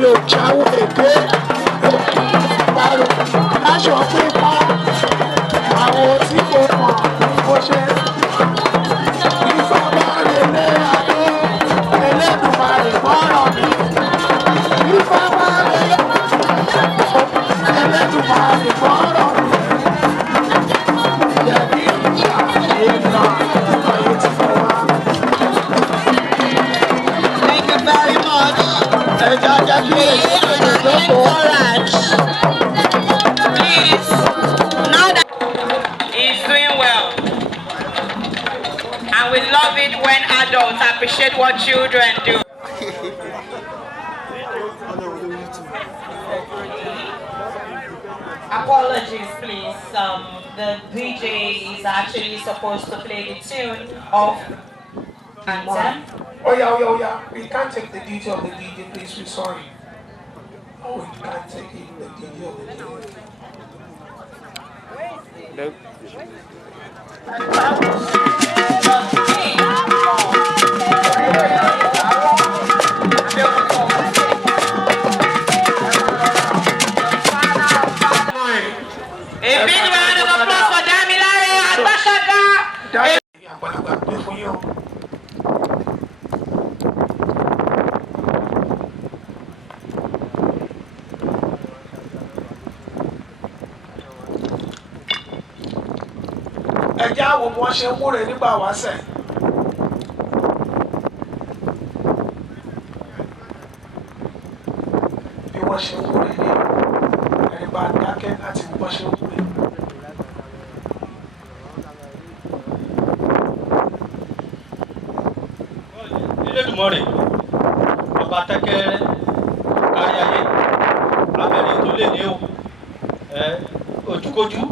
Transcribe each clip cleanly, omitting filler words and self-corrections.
mi ò jáwé èdè ìbárò láṣọ pípa àwọn tí kò mọ̀ bó ṣe ìfọ̀bá rẹ̀ lé adé Ẹlẹ́dùmarè mọ́rọ̀ mi ìfọ̀bá rẹ̀ Ẹlẹ́dùmarè mọ́rọ̀ mi yẹ̀bí ìjà ìlà ayé ti fẹ́ wá. Thank you very much. Ẹja jẹ́ kí èyí tó lè lọ́kọ̀ọ́. Please, now that he's doing well, and we love it when adults appreciate what children do. Apologies, please. The DJ is actually supposed to play the tune of Anthem. Oh yeah. We can't take the DJ of the DJ, please. We're sorry. Oh, we can't take even the DJ of the DJ. Nope. A big round of applause for Damilare Agbashaka. Ẹjẹ́ àwọn ọmọ ṣe ń múre nígbà wáṣẹ̀. Bí wọ́n ṣe ń múre ní ẹ̀rí bá dákẹ́ láti wọ́n ṣe ń múre. Elédùmarè ọba tẹ́kẹ́rẹ́ kárí ayé abẹ́rẹ́ tó lè ní o ojúkójú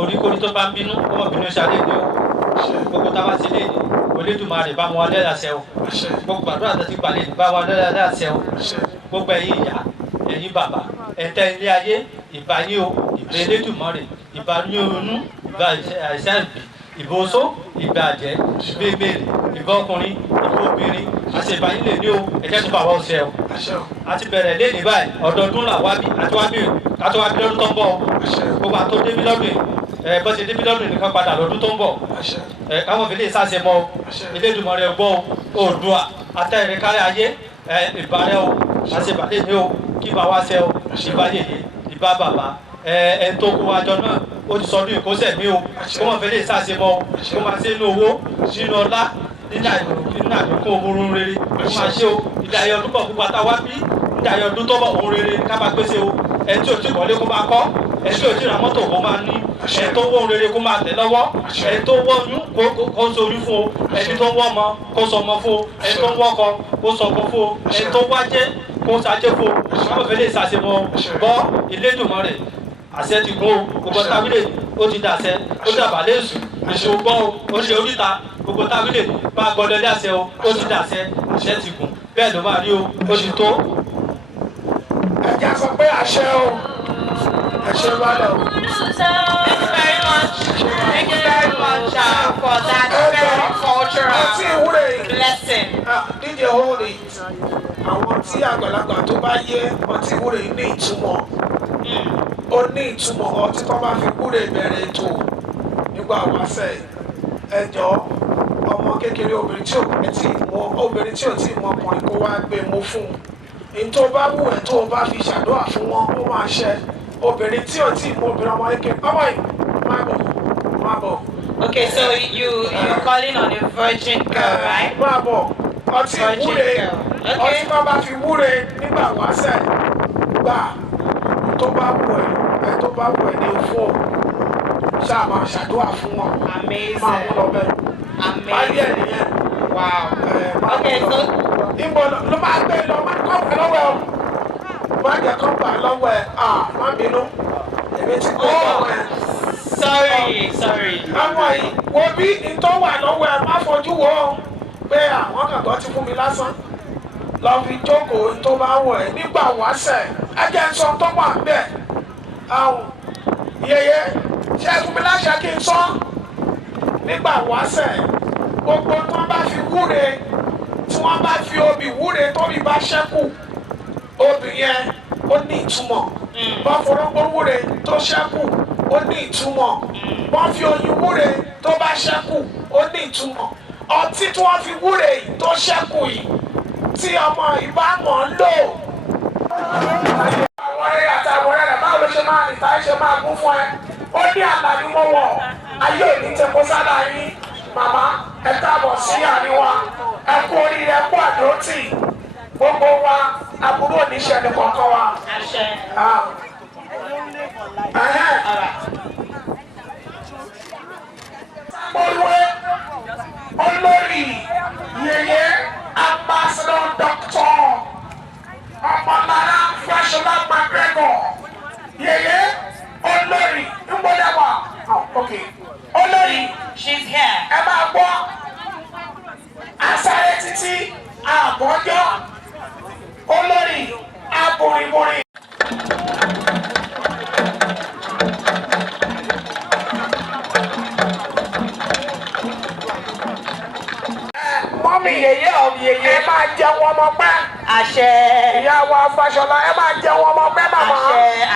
oríkórí tó bá ń bínú ọmọ bínú ṣàlẹ̀ ní o gbogbo tá a bá ti lé ní Elédùmarè bá wọn lẹ́la ṣẹ o gbogbo àdúrà tó ti gbàlẹ́ ní bá wọn lẹ́la ṣẹ o gbogbo ẹ̀yin ìyá ẹ̀yin bàbá ẹ̀tẹ́ ilé ayé ìbá yín o ìbá Elédùmarè ìbá ní oyún ìbá àìsàn ìbò oṣó ìbá àjẹ́ ìbá èmèrè ìbá ọkùnrin ìbá obìnrin àti ìbá yín lè ní o ẹ̀jẹ̀ tó bá wọ́n ṣẹ o àti bẹ̀rẹ̀ lé ní báyìí ọdọọdún là wá bí àti wá bí kátó wá bí lọ́dún tó ń bọ̀ o gbogbo àtó débí lọ́dún yìí bó ṣe débí lọ́dún nìkan padà lọ́dún tó ń bọ̀ káwọn fi lè sáṣẹ mọ́ o Elédùmarè gbọ́ o Oòduà àtẹ̀rẹ̀ kárí ayé ìbàrẹ̀ o àti ìbàlẹ̀ ní o kí bá wá ṣẹ o ìbá yèyé ìbá bàbá ẹni tó kó wájọ náà ó ti sọdún ìkóṣẹ̀ mí o kó wọn fi lè sáṣẹ mọ́ o kó máa ṣe inú owó nínú ọlá nínú àdínkù òmùrún rere kó máa ṣe o ìdáyẹ ọdún bọ̀ gbogbo àtàwá bí ìdáyẹ ọdún tó bọ̀ òun rere ní ká bá gbèsè o ẹni tí ò tí kọ́lé kó máa kọ́ ẹni tí ò tí ra mọ́tò kó máa ní ẹni tó wọ́ rere kó máa tẹ̀ lọ́wọ́ ẹni tó wọ́ oyún kó soyún fún o ẹni tó wọ́ ọmọ kó sọmọ fún o ẹni tó wọ́ ọkọ kó sọkọ fún o ẹni tó wájẹ́ kó ṣàjẹ́ fún o káwọn fẹ́ lè ṣàṣemọ́ gbọ́ Elédùmarè àṣẹ ti gún o gbogbo tábìlẹ̀ ó ti dàṣẹ ó dàbà léṣù èso gbọ́ o ó ṣe oríta gbogbo tábìlẹ̀ bá gbọ́dọ̀ lé àṣẹ o ó ti dàṣẹ àṣẹ ti gùn bẹ́ẹ̀ ló máa rí o ó ti tó. Ẹja sọ pé àṣẹ o àṣẹ wà lọ. Thank you very much for that very cultural blessing. DJ hold it. Àwọn tí àgbàlagbà tó bá yẹ ọtí ìwúre ní ìtumọ̀. Ó ní ìtumọ̀ ọtí tó bá fi wúre bẹ̀rẹ̀ ètò nígbà wáṣẹ̀ ẹjọ́ ọmọ kékeré obìnrin tí ò tí ì mọ ọkùnrin kó wá gbé mú fún un. Ní tó bá wù ẹ́ tó bá fi ṣàdúrà fún wọn ó máa ṣẹ. Obìnrin tí ò tí ì mọ obìnrin ọmọ kékeré ọmọ yìí máa bọ̀. Okay, so you're calling on a virgin girl, right? Máa bọ̀ ọtí ìwúre ọtí tó bá fi wúre nígbà wáṣẹ̀ gbà tó bá wù ẹ́ ní fún ṣáà máa ṣàdúrà fún wọn. Amazing. Máa mú lọ bẹ́ẹ̀. Báyìí ẹ̀ nìyẹn. Wow. Okay, so. Níbo ló máa gbé lọ máa kọ́ gbà lọ́wọ́ ẹ̀ o. Máa jẹ́ kọ́ gbà lọ́wọ́ ẹ̀ má bínú. Èmi ti kọ́ lọ́wọ́ ẹ̀. Sorry. Àwọn yìí wo bí ìtọ́ wà lọ́wọ́ ẹ̀ má fojú wo pé àwọn kàkọ́ ti fún mi lásán. Lọ fi jókòó tó bá wọ̀ ẹ́ nígbà wáṣẹ̀ ẹ jẹ́ sọ tó wà bẹ́ẹ̀. Àwọn yẹyẹ ṣe é fún mi láṣẹ kí n sọ nígbà wáṣẹ̀ gbogbo tí wọ́n bá fi wúre tí wọ́n bá fi obì wúre tóbi bá ṣẹ́kù obì yẹn ó ní ìtumọ̀ wọ́n forógbó wúre tó ṣẹ́kù ó ní ìtumọ̀ wọ́n fi oyin wúre tó bá ṣẹ́kù ó ní ìtumọ̀ ọtí tí wọ́n fi wúre yìí tó ṣẹ́kù yìí tí ọmọ ìbámọ̀ ń lò. àwọn eré àti àwòrán rẹ̀ báwo ló ṣe máa rìn táyé ṣe máa gún fún ẹ ó ní àlàyé mọ́ wọ̀ ayé òní tẹ kó sálà yín màmá ẹ káàbọ̀ sí àríwá ẹ kú oríire ẹ kú àdótì gbogbo wa aburú oníṣẹ́ ní kọ̀ọ̀kan wa. Olùwé olórí yèyé ambassador doctor Ọmọlára Fáṣọlá McGregor yèyé olórí ngbọdẹwà olórí She's here. ẹ máa gbọ́ asáré títí àbọ̀jọ́ olórí aborinborin. mọ́mí yèyé yèyé ẹ máa jẹun ọmọ pẹ́. Àṣẹ. ìyá wa Fáṣọlá ẹ máa jẹun ọmọ pẹ́ màmá.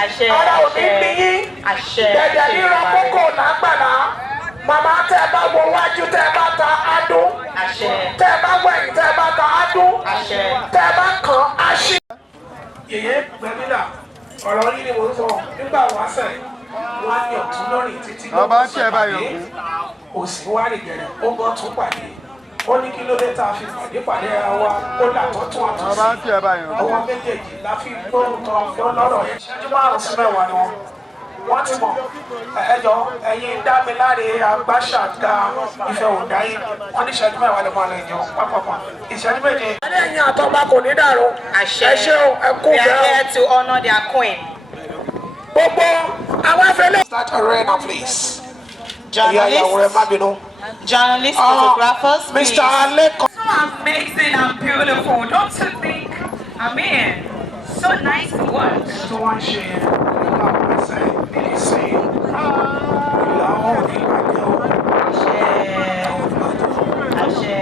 Àṣẹ. ara ò ní bí yín. Àṣẹ. dẹ̀dẹ̀ ríran kókò lágbàlá. màmá tẹ́ ẹ bá wo wájú tẹ́ ẹ bá ta adùn. Àṣẹ. tẹ́ ẹ bá wẹ̀yìn tẹ́ ẹ bá ta adùn. Àṣẹ. tẹ́ ẹ bá kàn á ṣí. yèyé gbẹ̀mílà ọ̀rọ̀ yìí ni mò ń sọ nígbà wáṣẹ̀ wọ́n á ní ọ̀tún lórí títí lọ́wọ́ òsì wá rí gẹ̀rẹ̀ ó gbọ́ tún pàdé ó ní kí ló dé tá a fi pàdé ara wa ó làtọ́ tún àtúnṣe àwọn méjèèjì la fi gbóhùntàn fún lọ́rọ̀ yẹn ṣẹ́jú márùn-ún sí mẹ́wàá ni wọ́n ti mọ̀ ẹjọ́ ẹ̀yin Dámiláre Agbáṣàga Ìfẹ́ Òdáyé wọ́n ní ìṣẹ́jú mẹ́wàá lè mọ àlẹ́ ìjọ pápápá ìṣẹ́jú méje. ẹlẹ́yin àtọ́ba kò ní dàrú ẹ ṣé o ẹ kú They are bẹ́ẹ̀. here to honor their queen. gbogbo àwọn afẹ́lẹ́. start arena please. ìyá ìyàwó rẹ má bínú. Journalists, photographers, please. Mr. Aleko. So amazing and beautiful, don't you think? I mean, so nice to watch. tó wá ń ṣe ìlànà ẹsẹ̀ bíi sí ìlànà ìgbàjọ.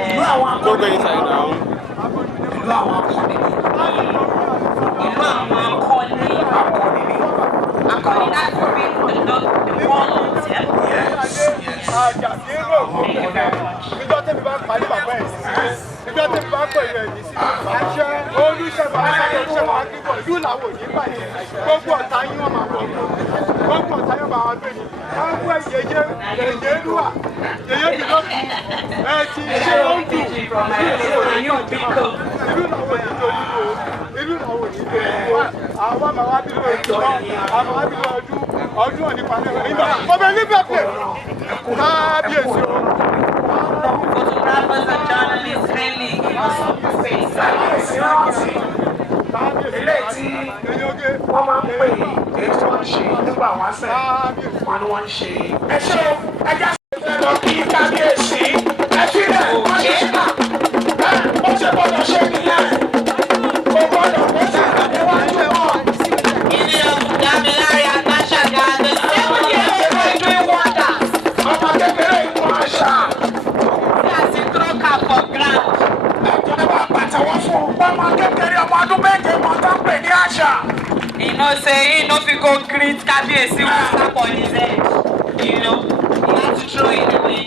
ìlú àwọn akọni. ìlú àwọn akọni. Akọni láti rí the Lord the yeah? Yes, yes. Thank you very much. Ìjọ tẹ́mi bá parí bàbá ẹ̀ sí. Ìjọ tẹ́mi bá pè rẹ̀ ní sí. Àṣẹ olùṣègùn olùṣègùn akíkọ̀ ìlú làwọn òní bàjẹ́. Gbogbo ọ̀tá yín wọ́n máa bọ̀. Gbogbo ọ̀tá yín máa wá gbé ni. Wọ́n gbé yèyé lúwà. Yèyé mi lọ́kì. Ẹ ti ṣe oúnjẹ. Ìlú làwọn òní tó nínú. Ìlú làwọn òní tó nínú. Àwọn máa wá bílọ̀ ọdún. Àwọn máa bílọ̀ ọdún òní parí. Ọbẹ̀ níbẹ̀ pè. Kábíyèsí o. Photographers and journalists kindly give us some space. ìrántí ilé tí wọ́n máa ń pè èyí tí wọ́n ń ṣe nígbà wáṣẹ̀ wọn ni wọ́n ń ṣe. ẹ ṣe ẹja ṣe lọ kí kábíyèsí ẹ fi rẹ̀ wọ́n ṣe ṣe náà bó ṣe gbọ́dọ̀ ṣe nìyẹn kò gbọ́dọ̀ kó sàrà níwájú wọn. Ilé ọ̀gbìn Dámiláre Agbáṣàga, the 7 years ago doing wonders. ọmọ kékeré ìtàn àṣà. Láti tọ́ka for grand. ẹ̀jọ̀ bá pàtẹ́wọ́ fún ọmọ kékeré ọmọ ọdún méje mọ́ tó ń pè ní àṣà. You know, say he no fit go greet Kabiyesi with slap on his head. You know, he had to throw it away.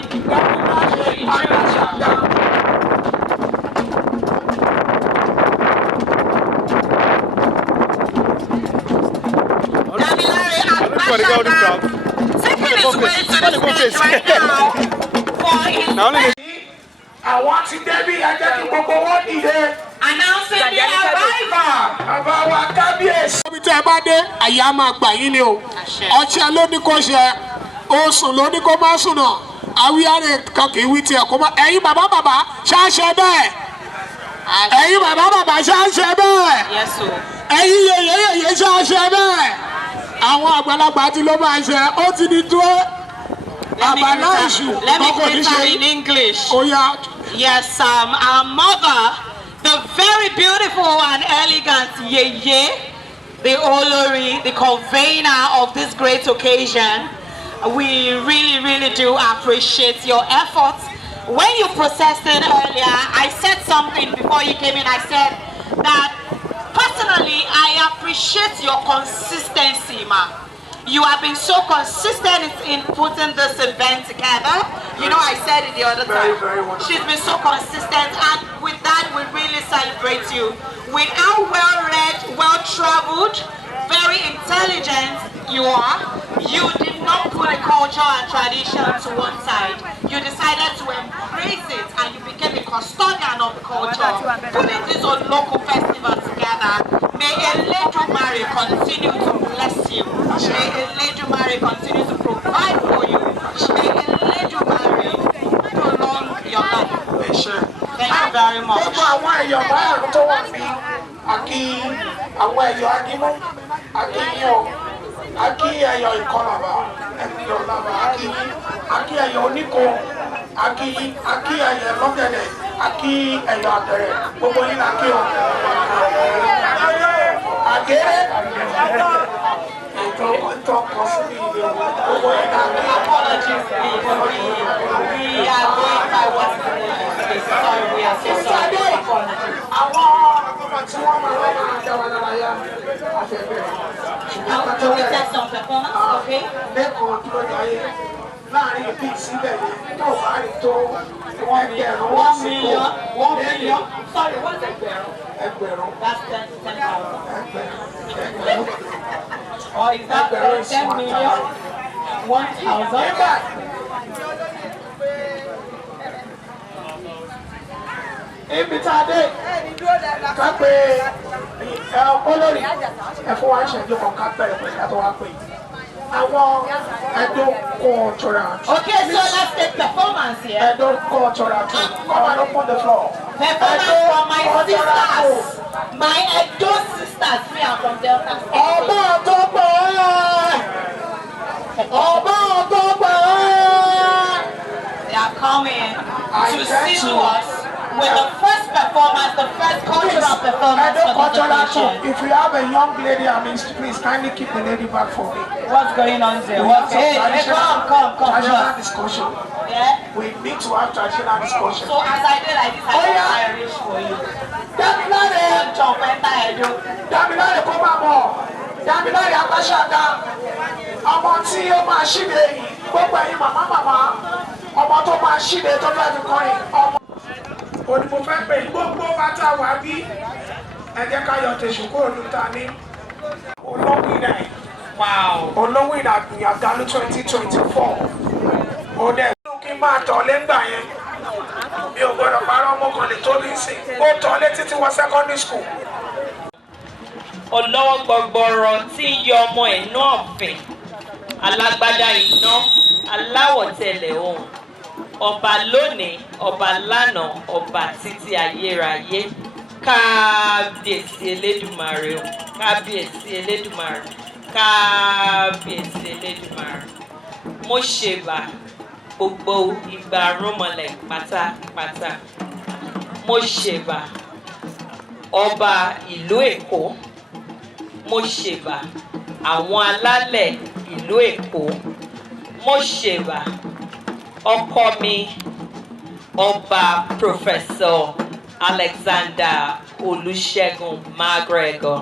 Damilare Agbáṣàga taking his way to the stage right now for his àwọn ti débi ẹjẹ́ kí gbogbo wọn dìde. announcing the arrival. bàbá wa kábíyèsí. ibi tí ẹ bá dé àyà máa gbà yín ni o ọṣẹ ló ní kó ṣe oṣù ló ní kó má sùn náà àwíyáre kan kì í wí tiẹ̀ kó má ẹ̀yin bàbá ṣáṣẹ bẹ́ẹ̀ ẹ̀yin bàbá ṣáṣẹ bẹ́ẹ̀ Yes, sir. ẹ̀yin yèyé ṣáṣẹ bẹ́ẹ̀ àwọn àgbàlagbà tí ló máa ṣe ó ti di dúró àbàlá ìṣù Let me kọ́kọ́ ní greet ṣe her in English. ó yá. Yes, our mother, the very beautiful and elegant Yeye, the Olori, the convener of this great occasion. We really, really do appreciate your efforts. When you processed in earlier, I said something before you came in. I said that personally, is your consistency, ma. You have been so consistent in putting this event together. You know, I said it the other time. She's been so consistent, and with that, we really celebrate you. With how well-read, well-traveled, very intelligent you are, you did not put a culture and tradition to one side. You decided to embrace it, and you became a custodian of the culture, putting this on local festivals together. May Eledumare continue to bless you. May Eledumare continue to provide for you. May Eledumare prolong your life. Thank you very much. Gbogbo àwọn èèyàn márùn-ún tó wà ní àkí àwọn èèyàn Anímú, àkí yín o, àkí èèyàn Ìkọlàbà, èèyàn Làbà, àkí èèyàn Oníkó, àkí èèyàn Lọ́gẹ̀dẹ̀, àkí èèyàn Àtẹ̀rẹ̀, gbogbo yín là kí o. Àgéré. Apologies, please. We are going by what is sorry, we are so sorry. Apologies. Can we test some performance? Okay. Láàrin bíi síbẹ̀ yìí tó bá rí tó 1 million. 1 million. Sorry, what's ẹgbẹ̀rún? Ẹgbẹ̀rún. That's 10,000. Ẹgbẹ̀rún. Or is that 10 million? 1,000? Ibi tá a dé ká pé olórí ẹ̀fọ́ wa ń ṣẹ́jú kan ká bẹ̀rẹ̀ pẹ̀lú ká tó wá pé àwọn Edo cultural. Okay, so let's take performance here. Edo cultural too. Come and open the floor. Performance for my sisters. My Edo sisters. Me, I'm from Delta State. Ọba Ọ̀tọ́pọ̀ Ọba Ọ̀tọ́pọ̀. They are coming to see us with the first performance, the first cultural performance Edo for the cultural too. occasion. If you have a young lady, please kindly keep the lady back for me. What's going on there? Hey, come. Traditional discussion. Yeah? We need to have traditional discussion. So as I did like this, I arrange for you. Damilare! Jump, enter Edo. Damilare kó máa bọ̀. Damilare Apáṣádá. Ọmọ tí ó máa ṣíde yìí, gbogbo ẹ̀yin màmá. Ọmọ tó máa ṣíde tó fẹ́ fi kọrin. Òní mo fẹ́ pè gbogbo bàtà wá bí. Ẹ jẹ́ ká yọ tèṣù kúrò níta ní olówó ìdá yìí. Olówó ìdá Àgbàlú 2024. Ó dẹ̀ kí n máa tọ̀ lẹ́ngbà yẹn. Mi ò gbọ́dọ̀ parọ́ ọmọkùnrin tó ní sìn. Ó tọ́ létí tí wọ́n secondary school. Ọlọ́wọ́ gbọgbọrọ tí ń yọ ọmọ ẹ̀ náà fìn, alágbádá iná, aláwọ̀ tẹ̀lẹ̀ ohun, ọba lónìí, ọba lánàá, ọba títí ayérayé, kábíyèsí Elédùmarè o, kábíyèsí Elédùmarè, kábíyèsí Elédùmarè. Mo ṣèbà gbogbo ìgbà rúnmọlẹ̀ pátápátá. Mo ṣèbà ọba ìlú Èkó. Mo ṣèbà àwọn alálẹ̀ ìlú Èkó. Mo ṣèbà ọkọ mi ọba Professor Alexander Olúṣẹ́gun McGregor,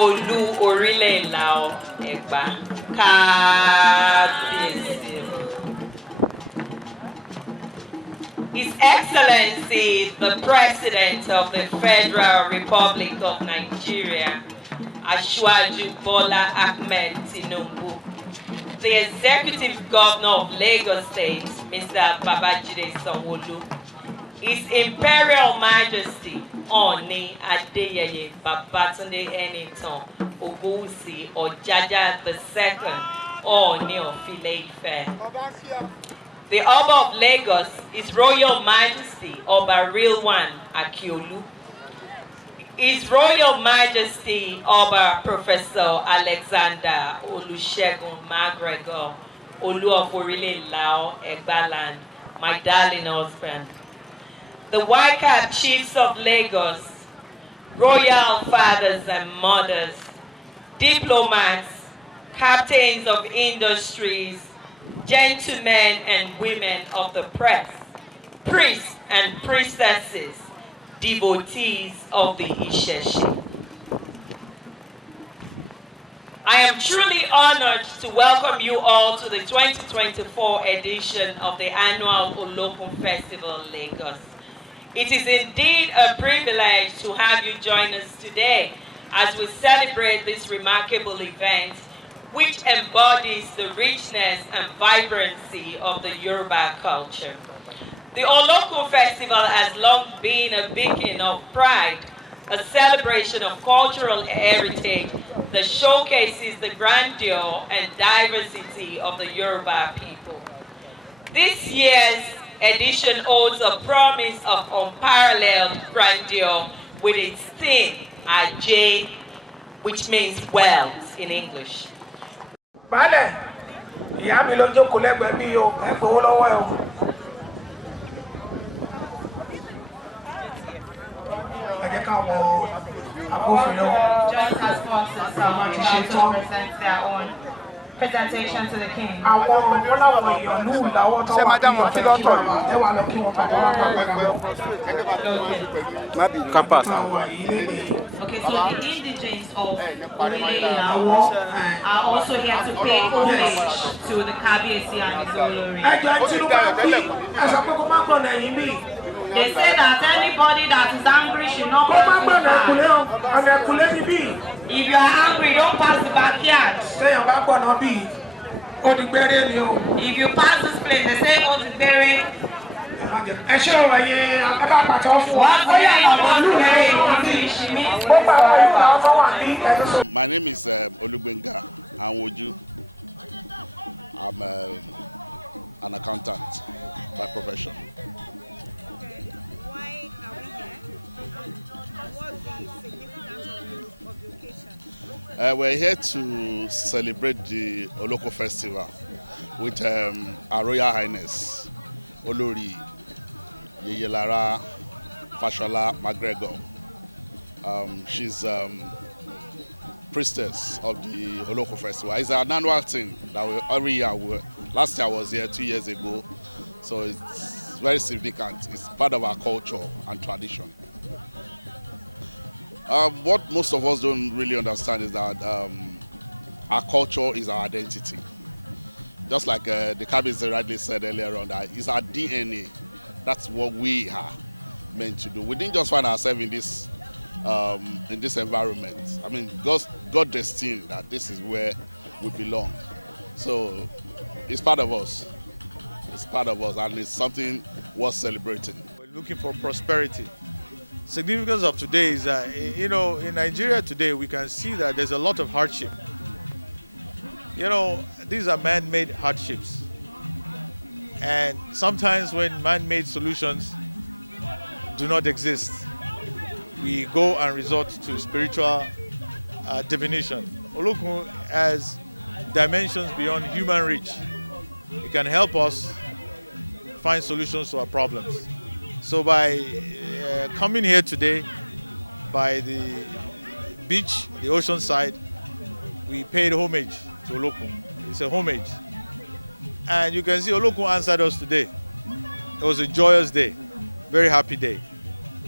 Olú orílẹ̀ ìlà Ẹ̀gbá, kábíyèsí. His Excellency, the President of the Federal Republic of Nigeria, Asiwaju Bola Ahmed Tinubu, the Executive Governor of Lagos State, Mr. Babajide Sanwo-Olu, His Imperial Majesty Oni Adeyeye Babatunde Enitan Ogunwusi Ojaja II, Oni of Ile-Ife. The Oba of Lagos, His Royal Majesty Oba Rilwan Akiolu. His Royal Majesty Oba Professor Alexander Olusegun McGregor, Olu of Orile Lao Egbaland, my darling husband. The White-Cap Chiefs of Lagos, Royal Fathers and Mothers, diplomats, captains of industries, gentlemen and women of the press, priests and priestesses, devotees of the Ìṣẹ̀ṣe. truly honored to welcome you all to the 2024 edition of the annual Olokun Festival in Lagos. It is indeed a privilege to have you join us today as we celebrate this remarkable event, which embodies the richness and vibrancy of the Yoruba culture. The Olokun Festival has long been a beacon of pride, a celebration of cultural heritage that showcases the grandeur and diversity of the Yoruba people. This year's edition holds a promise of unparalleled grandeur with its theme, Ajé, which means wealth in English. Baálẹ̀, ìyá mi ló jókòó lẹ́gbẹ̀ẹ́ bí o, ẹ gbowó lọ́wọ́ ẹ o. Ẹ jẹ́ ká wọ agbófinró. Joint task forces are about to present their own presentation to the king. Àwọn ọmọ láwọn èèyàn lù láwọ́ tó wà ní ọ̀fẹ́ kí wọ́n ẹ wà lọ kí wọ́n bàbá wà pàápàá. Campus. Okay, so the indigenes of Orile Ilawo are also here to pay homage to the Kabiyesi and his Olori. Ẹjọ́ Tinubu bí ẹ sọ pé kó má gbọ̀nà ẹ̀yìn bí. They say that anybody that is angry should not Kó pass má the gbọ̀nà ẹ̀kúlé back. o, ọ̀nà ẹ̀kúlé ni bí. If you are angry, don't pass the backyard. Téèyàn bá gbọ̀nà bí, ó di gbére ni o. If you pass this place, they say, oh, it's very. Ẹ ṣé ọ̀rọ̀ yẹn, ẹ bá pàtó fún wa. What's the name of the English? It means Ó bá àwọn ìlú àwọn tó wà ní ẹnu sọ. My name is Olugbenga Anwoju. I'm an accountant by profession. Why are we here? And what's the significance of the occasion? We're here to celebrate the Oloko Festival with Her Royal Highness Olori Yeyelara Fashola McGregor. She's priestess of the Oloko Festival. It's an annual thing that we every year. Last year I was here 2 years ago, so it's very significant. It's part of our culture and tradition. What most of us don't really understand is that our culture is our identity. Just like the Kabiyesi rightly said earlier on, that it's our DNA. That's what we are meant to do. We didn't just find ourselves in this environment. I mean, God destined that this is where we belong. So it's part of us. It's part of us, and it's something worth celebrating. We're looking for prosperity. Significance of today is that, in Nigeria today, we can see that there's a lot of hardship. These are man-made hardships. And sometimes when man-made solutions do not exist, we go and resort to spiritual divination. Olokun has dimensions beyond human reach. It can help us find solutions to our problems. So by coming here today, by the beach, the ocean side, we paid homage to Olokun. It's a homage. And you can see Olokun answered us today. It was a joyous day, very happy day.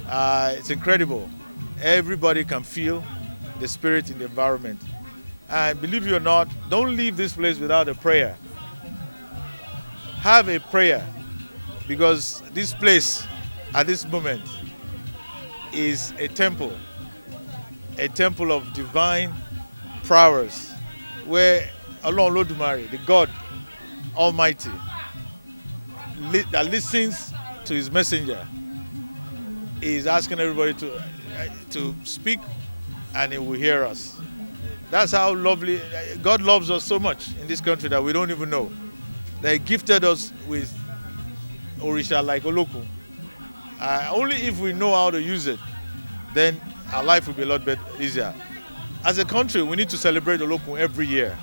It's incredible. Everybody can feel the spirit in the environment. And believe it or not, don't leave this place without a prayer. Have a prayer, because this place at this moment is a temple of divine prowess, where Allah Olodumare, the God Almighty, that listens to his messenger, is asking everybody to speak, and he will hear us. That's how lovely God loves us so much in this country that we don't even know. They gifted us with Orisha like Olokun. Only if we know how to use it, then our life will be a lot better, easier. As a country, we need to celebrate Olokun every year.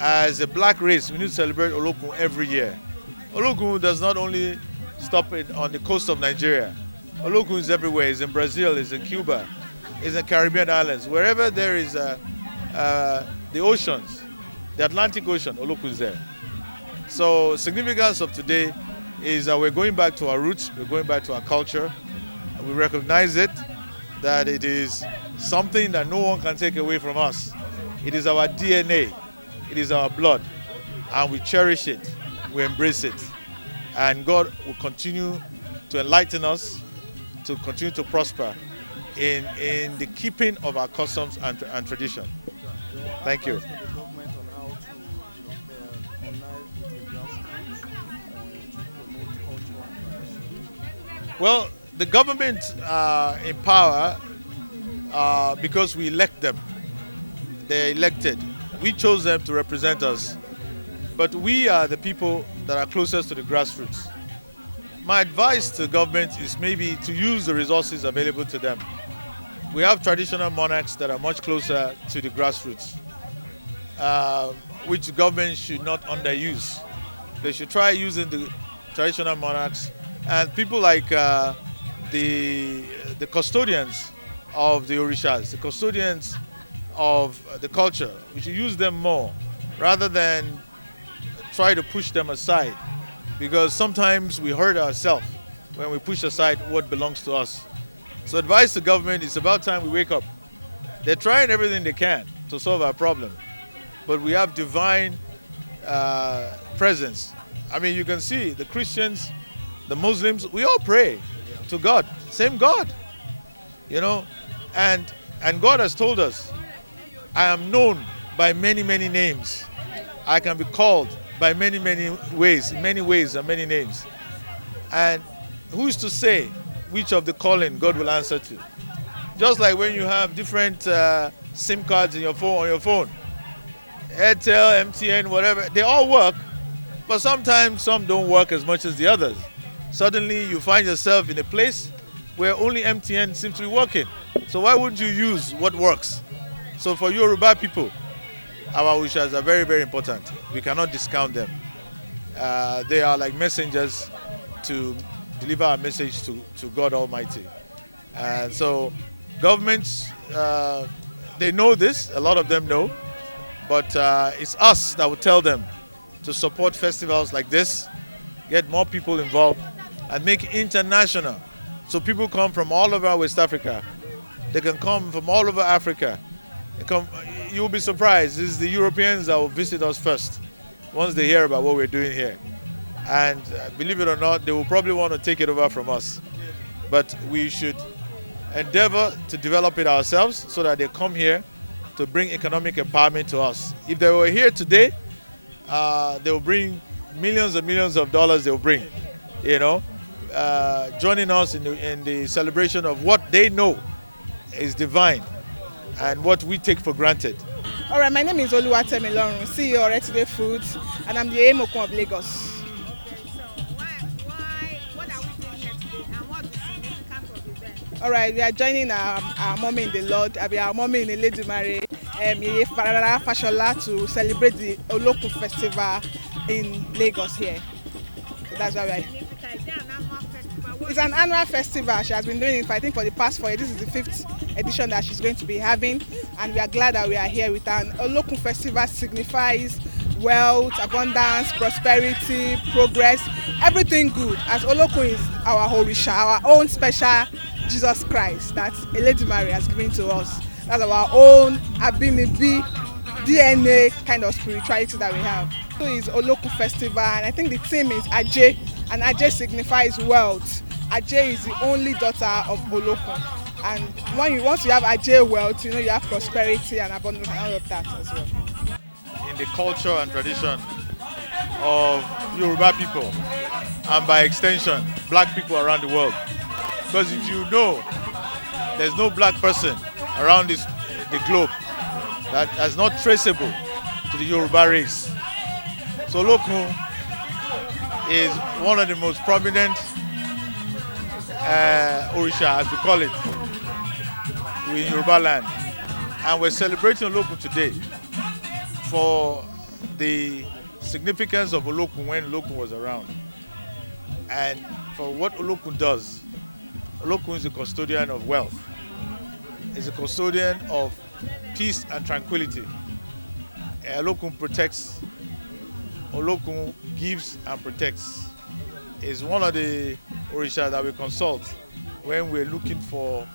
As a black race, we need to celebrate Olokun every year. Olokun does not only stop on the coast of Nigeria. Olokun is everywhere. It's in Brazil, it's in Cuba, it's in Caribbean islands. Wherever there is the oceans, the Atlantic Ocean, Olokun is there. So significance of today is that we're going back to our roots, we're going back to our culture. We recognize it, that it is something that no one can take away from us. It is our DNA. It is our blood. And we cherish it. We embrace it. And God will continue to enlighten us, to continue to prosper in the keeping of our customs and tradition. Thank you. Well, the government in power because we elect them. They're elected. We chose them to represent us. But we are the people that are closest to the grassroots. My advice to government is maybe to use the resources available to them. We have traditional monarchs that are much closer to the grassroots, which government should not underuse. They should try using the traditional monarchs and people like the custodians of the Orishas, the custodians of the culture. We should use them more rather than try to push them aside, because sometimes we hurt ourselves when we push aside what belongs to us. So advice to government, it's about time we wake up. They're trying everything they can to solve our problem, but we have divine presence. I mean, you can see the Christians, the Muslims, we all pray to God, same God, you know, and God has told us, I am known by many, many names. I can be called by many, many ways and many names. And who's to say which of the calling God will answer to? Just like when you have different SIM cards in your phone, on your phone, Airtel, MTN, whatever, they all work, but sometimes some don't work as much as the others. Suddenly you find yourself in a place where only MTN seems to be working. So why wouldn't you use what works? So for Yoruba people, our Orishas are very, very important. We cannot discount them. They are like messengers to deliver our message to God Almighty. And so governments, they know this, a lot of them know, but it's us that will tell them to support festivals like this, get more people involved, and make it international. So people come from all over West Africa. They can come from all over Africa. You'll be surprised. This is the Europeans that will visit us first once they hear about what we're doing here. And believe it or not, they will probably want to take it over from us. But we should endeavor to develop it ourselves so that they come here to bring economic empowerment to us. If they were here today, they will bring millions and millions of dollars they will bring, you know, joining us in the celebration of what they know is divine and what we take for granted. All right, my name is Oluwatemi Lorun, CEO of Retide Foods, and I'm the Emokun of Lagos. So what are we doing here today, and what's the significance of the event? All right, we are joining our mommy in the Lord, our mommy in Eledumare, Yeye Farara Fashola, to celebrate the Olokun Festival in Lagos here. So that's why we are. It's an annual festival. She has been doing it, I think, for the past 4 years. This is the 5th edition that she's going to be having, and we are glad that we are here with her. Olokun Festival signifies wealth, abundance, prosperity, progress, everything good, as Olokun is our Orisha, our own special Jesus Christ that Eledumare has given to us. That's our own Abinibi DNA kind of spirituality that we have. So it's Olokun Festival, and I think the theme is Ajay, and Ajay signifies wealth. Ajay is the only daughter of Olokun, and once you have Ajay wealth, you know you have prosperity and abundance and all of that as well. In the culture and tradition of Yoruba people, and by extension, black people around the world. Because if you know, there's no black person around the globe that is not traceable to the Yoruba race. So Olokun is one of the most prominent Orisha, as we call it, in Yoruba land. And we're celebrating Olokun today for the significance of Olokun when Olokun was around. And for what Olokun does. Olokun is a custodian of wealth. Is a custodian of peace and tranquility. Olokun protects. Olokun gives and protects. Is one of the Orishas that we consult when we're looking for